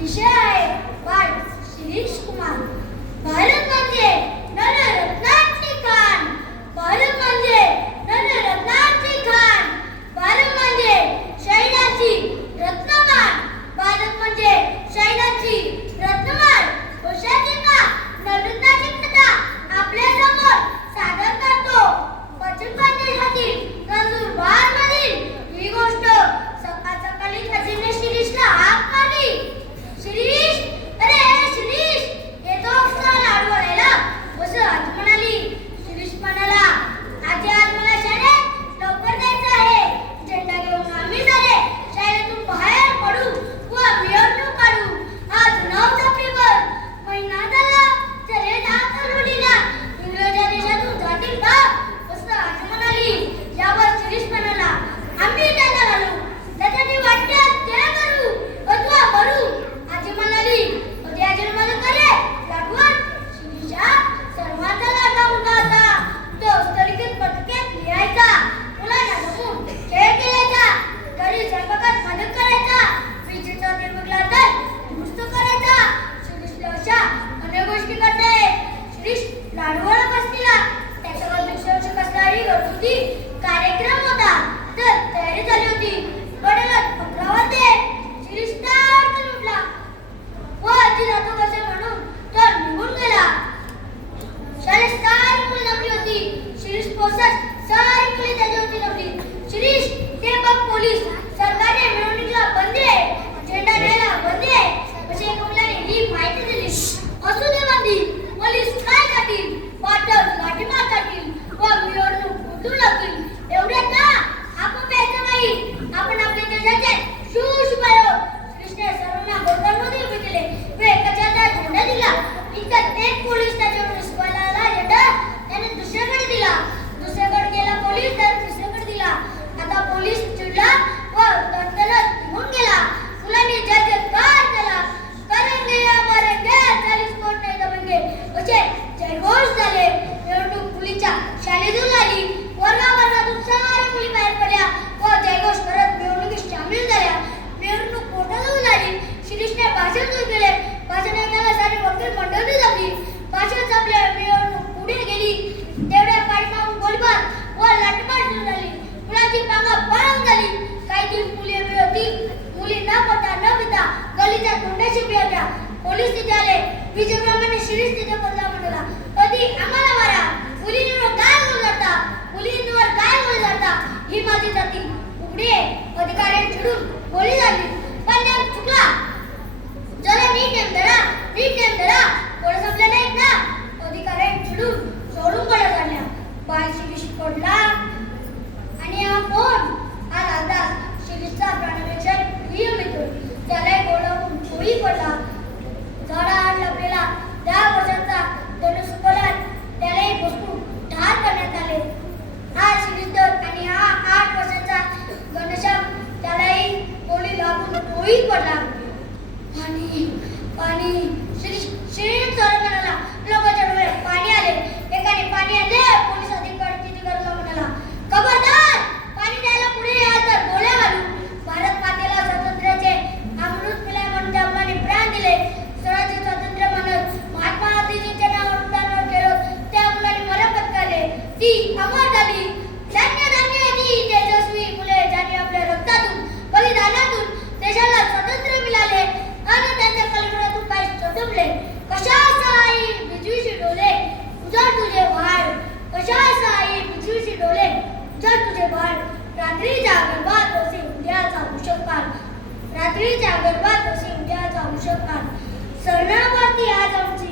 विषय आहे बाळ शिरीष कुमार. भारत म्हणजे नररत्नांची खाण, भारत म्हणजे नररत्नांची खाण, भारत म्हणजे शैलाची रत्नमान, भारत म्हणजे शैलाची रत्नमान. कशाची का नवरत्नाची कथा आपल्या समोर सादर करतो. पश्चिम देशातील नंदुरबार मधील ही गोष्ट सकाळ सकाळी खजिने शिरीषला हाक मारली. शिरीष, अरे शिरीष, येतो का लाडू वळायला? असं आजी म्हणाली. शिरीष म्हणाला, आजी आज मला शाळेत लवकर जायचं आहे. झेंडा घेऊन आम्ही सारे शाळेतून बाहेर पडू व मिरवणूक काढू. आज 9 सप्टेंबर महिना झाला. चले दाखवलीला इंग्रजांच्या देशातून जातील का? असं आजी म्हणाली. यावर शिरीष म्हणाला, आम्ही त्यांना घालू, त्याच्यानी वाटण्यात ते करू अथवा करू. आजी म्हणाली, कधी आजी मला करे लाडवण. शिरीषा सर्वांचा लाडका मुलगा होता. तो स्तलिकेत पटकेत लिहायचा, मुलांना जमून खेळ खेळायचा, घरी स्वयंपाकात मदत करायचा, विजेचा बिल तर दुरुस्त करायचा. शिरीषला अशा अनेक गोष्टी करता येत. शिरीष लाडवळ बसलेला. त्याच्यावर दुसऱ्या वर्षी कसलाही घरगुती कार्यक्रम होता तर तयारी झाली होती. गडाला 11 वाजले. शिरीष ताडकन उठला व आजी जातो कसे म्हणून तो निघून गेला. शाळेत सारी मुले जमली होती. शिरीष पोहोचताच सारी मुले त्याच्यावरती जमली. शिरीष, ते बघ पोलीस, सरकारने मिरवणुकीला बंदी आहे, झेंडा न्यायला बंदी आहे असे एका मुलाने ही माहिती दिली. असू दे बंदी, पोलीस काय करतील? पाटल लाठीमार करतील व मिरवणूक उडू लागतील. एवढ्यात ना आपण प्यायचं नाही, आपण आपल्या देशाचे शूष आहोत. शिरीषने सर्वांना गोंधळमध्ये उभे केले व एकाच्या हातात झेंडा दिला. इतक्यात एक पोलीस त्याच्यावर रिसवायला आला. झेंडा त्याने दुसऱ्याकडे दिला. दुसऱ्याकडे गेला पोलीस, त्याने तिसऱ्याकडे दिला. आता पोलीस चिडला व तडतडत निघून गेला. मुलांनी जय जयकार केला. करेंगे या मरेंगे, 40 कोट नाही दबेंगे असे जयघोष झाले. मिरवणूक मुलींच्या शाळेतून आली. वर्गातून साऱ्या मुली बाहेर पडल्या व जयघोष करत मिरवणुकीत सामील झाल्या. मिरवणूक पोटाजवळ झाली. शिरीषने भाषण सुरू केले. भाषण ऐकायला सारी वकील मंडळी जमली. भाषण संपले. मिरवणूक पुढे गेली. तेवढ्या पाठीमागून गोळीबार व लाठीमार सुरू झाली. मुलांची पांगा पळून झाली. काही दिवस मुली उभी होती. मुली न पडता न पिता गलीच्या तोंडाशी पिळल्या. पोलीस तिथे आले. विजयप्रमाणे शिरीष तिथे पडला. म्हणाला, कधी आम्हाला मारा, मुलींवर काय गोळ जाता, मुलींवर काय गोळ जाता, ही माझी जाती उघडी आहे. अधिकाऱ्याने चिडून गोळी झाली. पण नेम चुकला. जरा नीट नेम धरा, नीट नेम धरा. गोळ्या संपल्या नाहीत ना. अधिकाऱ्याने चिडून सोडून गोळ्या झाल्या. बाय शिरीष पडला. आणि हा कोण? हा रामदास, शिरीषचा प्राणपेक्षा प्रिय मित्र. त्याला गोळावून चोळी पडला. झाडाआड लपलेला 10 वर्षाचा धनुष्यबाण त्यालाही बसून ठार करण्यात आले. हा शिरीषधर आणि हा 8 वर्षाचा घनश्याम त्यालाही गोळी लागून चोळीत पडला. पाणी पाणी. शिरीष जोरात म्हणाला. लोकांच्या डोळ्यात पाणी आले. एकाने पाणी आणले. पोलीस अधिकारी तिथे गरजला म्हणाला, खबरदार, पाणी द्यायला पुढे या तर गोळ्या घालू. भारत मातेला स्वातंत्र्याचे अमृत पिलाय म्हणून त्या मुलाने प्राण दिले. स्वराज्य स्वातंत्र्य म्हणत महात्मा गांधीजींच्या नावावर उड्डाणवर केलं. त्या मुलाने मला पत्कारले. ती अमर झाली. धन्य धन्य ती तेजस्वी मुले ज्यांनी आपल्या रक्तातून बलिदानातून देशाला स्वातंत्र्य मिळाले आणि त्यांच्या कलकलातून पाय चटकले. कशा साई बिजवीशी डोले उजळ तुझे वाळ, कशा साई बिजवीशी डोले उजळ तुझे वाळ. रात्रीच्या गर्भात असे उद्याचा उषःकाळ, रात्रीच्या गर्भात असे उद्याचा उषःकाळ. सरणावरती आज आमची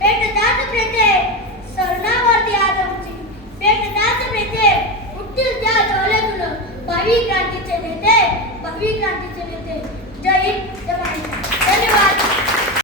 पेटतात प्रेते